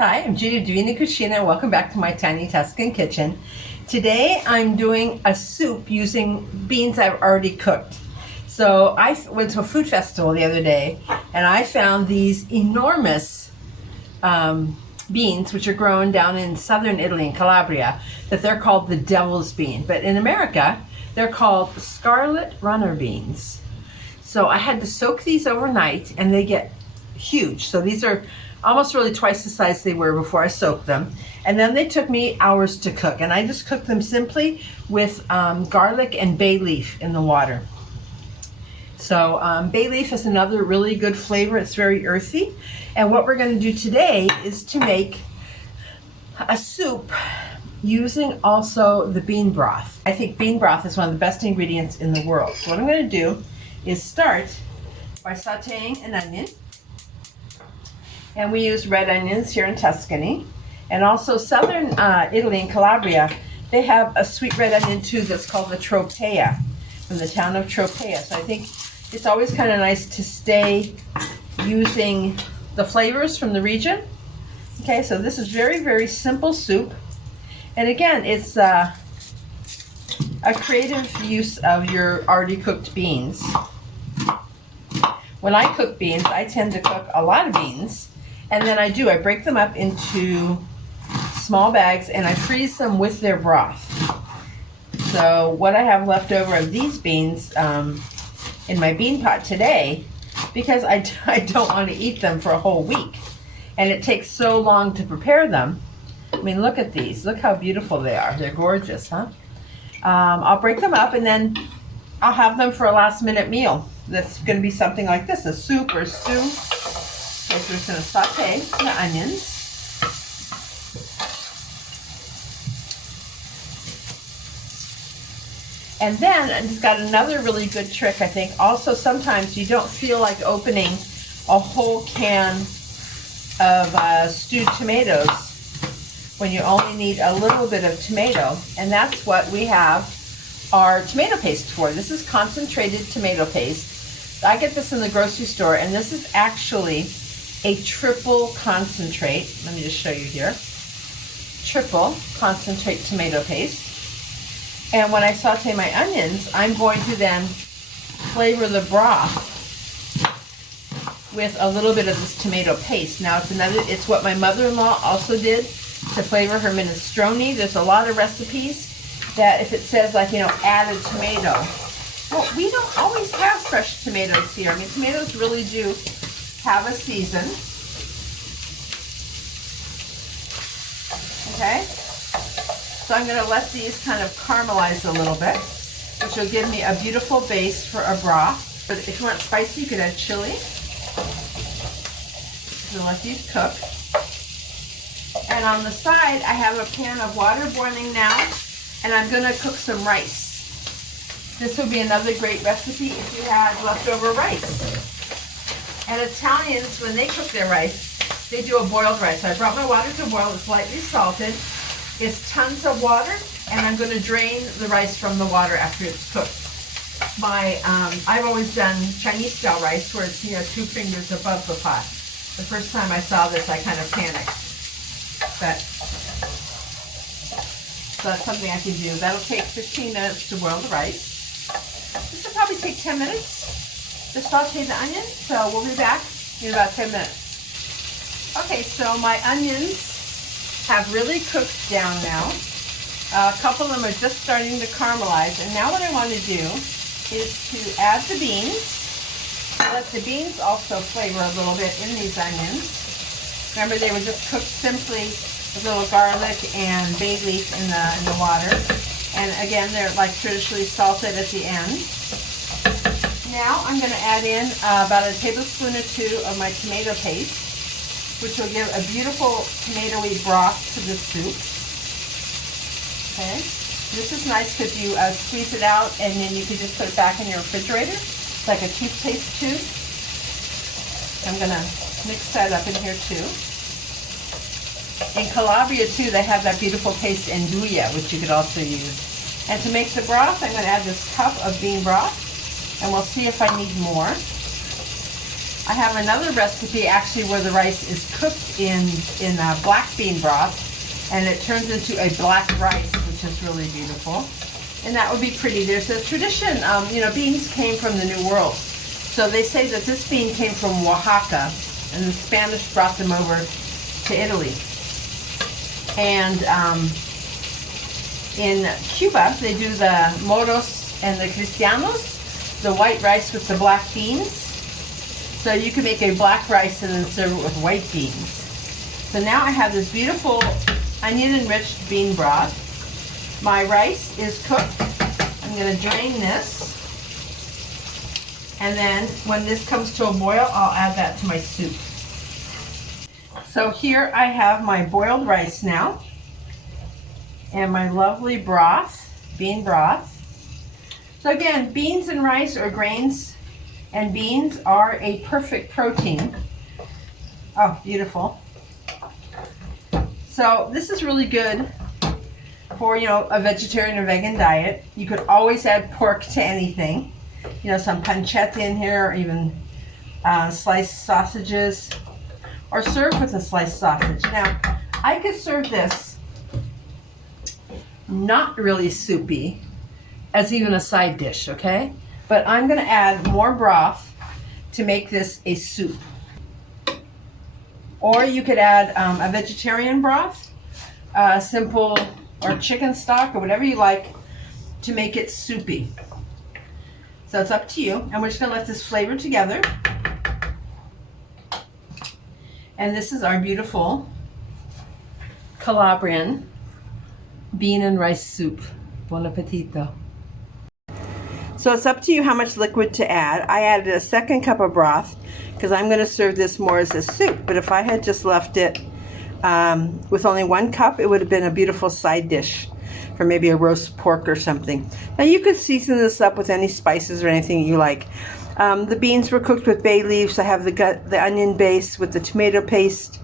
Hi, I'm Judy of Divina Cucina and welcome back to my tiny Tuscan kitchen. Today I'm doing a soup using beans I've already cooked. So I went to a food festival the other day and I found these enormous beans which are grown down in southern Italy in Calabria that they're called the devil's bean. But in America they're called Scarlet Runner beans. So I had to soak these overnight and they get huge. So these are almost really twice the size they were before I soaked them. And then they took me hours to cook. And I just cooked them simply with garlic and bay leaf in the water. So bay leaf is another really good flavor. It's very earthy. And what we're going to do today is to make a soup using also the bean broth. I think bean broth is one of the best ingredients in the world. So what I'm going to do is start by sauteing an onion. And we use red onions here in Tuscany. And also southern Italy in Calabria, they have a sweet red onion too that's called the tropea, from the town of Tropea. So I think it's always kind of nice to stay using the flavors from the region. Okay, so this is very, very simple soup. And again, it's a creative use of your already cooked beans. When I cook beans, I tend to cook a lot of beans. And then I break them up into small bags and I freeze them with their broth. So what I have left over of these beans in my bean pot today, because I don't want to eat them for a whole week. And it takes so long to prepare them. I mean, look at these. Look how beautiful they are. They're gorgeous, huh? I'll break them up and then I'll have them for a last minute meal. That's going to be something like this, a soup or stew. Okay, so we're just going to saute the onions. And then I just got another really good trick, I think. Also, sometimes you don't feel like opening a whole can of stewed tomatoes when you only need a little bit of tomato. And that's what we have our tomato paste for. This is concentrated tomato paste. I get this in the grocery store, and this is actually a triple concentrate. Let me just show you here. Triple concentrate tomato paste. And when I saute my onions, I'm going to then flavor the broth with a little bit of this tomato paste. Now it's what my mother-in-law also did to flavor her minestrone. There's a lot of recipes that if it says added tomato. Well, we don't always have fresh tomatoes here. I mean, tomatoes really do have a season. Okay, so I'm going to let these kind of caramelize a little bit, which will give me a beautiful base for a broth. But if you want spicy, you could add chili. So let these cook. And on the side, I have a pan of water boiling now, and I'm going to cook some rice. This would be another great recipe if you had leftover rice. And Italians, when they cook their rice, they do a boiled rice. So I brought my water to a boil. It's lightly salted. It's tons of water, and I'm going to drain the rice from the water after it's cooked. I've always done Chinese-style rice where it's 2 fingers above the pot. The first time I saw this, I kind of panicked. But so that's something I can do. That'll take 15 minutes to boil the rice. This will probably take 10 minutes. To saute the onions, so we'll be back in about 10 minutes. Okay, so my onions have really cooked down now. A couple of them are just starting to caramelize, and now what I want to do is to add the beans. Let the beans also flavor a little bit in these onions. Remember, they were just cooked simply with a little garlic and bay leaf in the water. And again, they're like traditionally salted at the end. Now I'm going to add in about a tablespoon or 2 of my tomato paste, which will give a beautiful tomatoey broth to the soup. Okay, this is nice because you squeeze it out and then you can just put it back in your refrigerator. It's like a toothpaste tube. I'm going to mix that up in here too. In Calabria too, they have that beautiful paste andouille, which you could also use. And to make the broth, I'm going to add this cup of bean broth. And we'll see if I need more. I have another recipe actually where the rice is cooked in black bean broth, and it turns into a black rice, which is really beautiful. And that would be pretty. There's a tradition, beans came from the New World. So they say that this bean came from Oaxaca, and the Spanish brought them over to Italy. And in Cuba, they do the moros and the cristianos, the white rice with the black beans. So you can make a black rice and then serve it with white beans. So now I have this beautiful onion-enriched bean broth. My rice is cooked. I'm going to drain this. And then when this comes to a boil, I'll add that to my soup. So here I have my boiled rice now. And my lovely broth, bean broth. So again, beans and rice, or grains and beans, are a perfect protein. Oh, beautiful. So this is really good for, a vegetarian or vegan diet. You could always add pork to anything. Some pancetta in here, or even sliced sausages, or serve with a sliced sausage. Now, I could serve this not really soupy as even a side dish, okay? But I'm going to add more broth to make this a soup. Or you could add a vegetarian broth, simple, or chicken stock, or whatever you like, to make it soupy. So it's up to you. And we're just going to let this flavor together. And this is our beautiful Calabrian bean and rice soup. Buon appetito. So it's up to you how much liquid to add. I added a second cup of broth because I'm going to serve this more as a soup. But if I had just left it with only 1 cup, it would have been a beautiful side dish for maybe a roast pork or something. Now you could season this up with any spices or anything you like. The beans were cooked with bay leaves. I have the onion base with the tomato paste.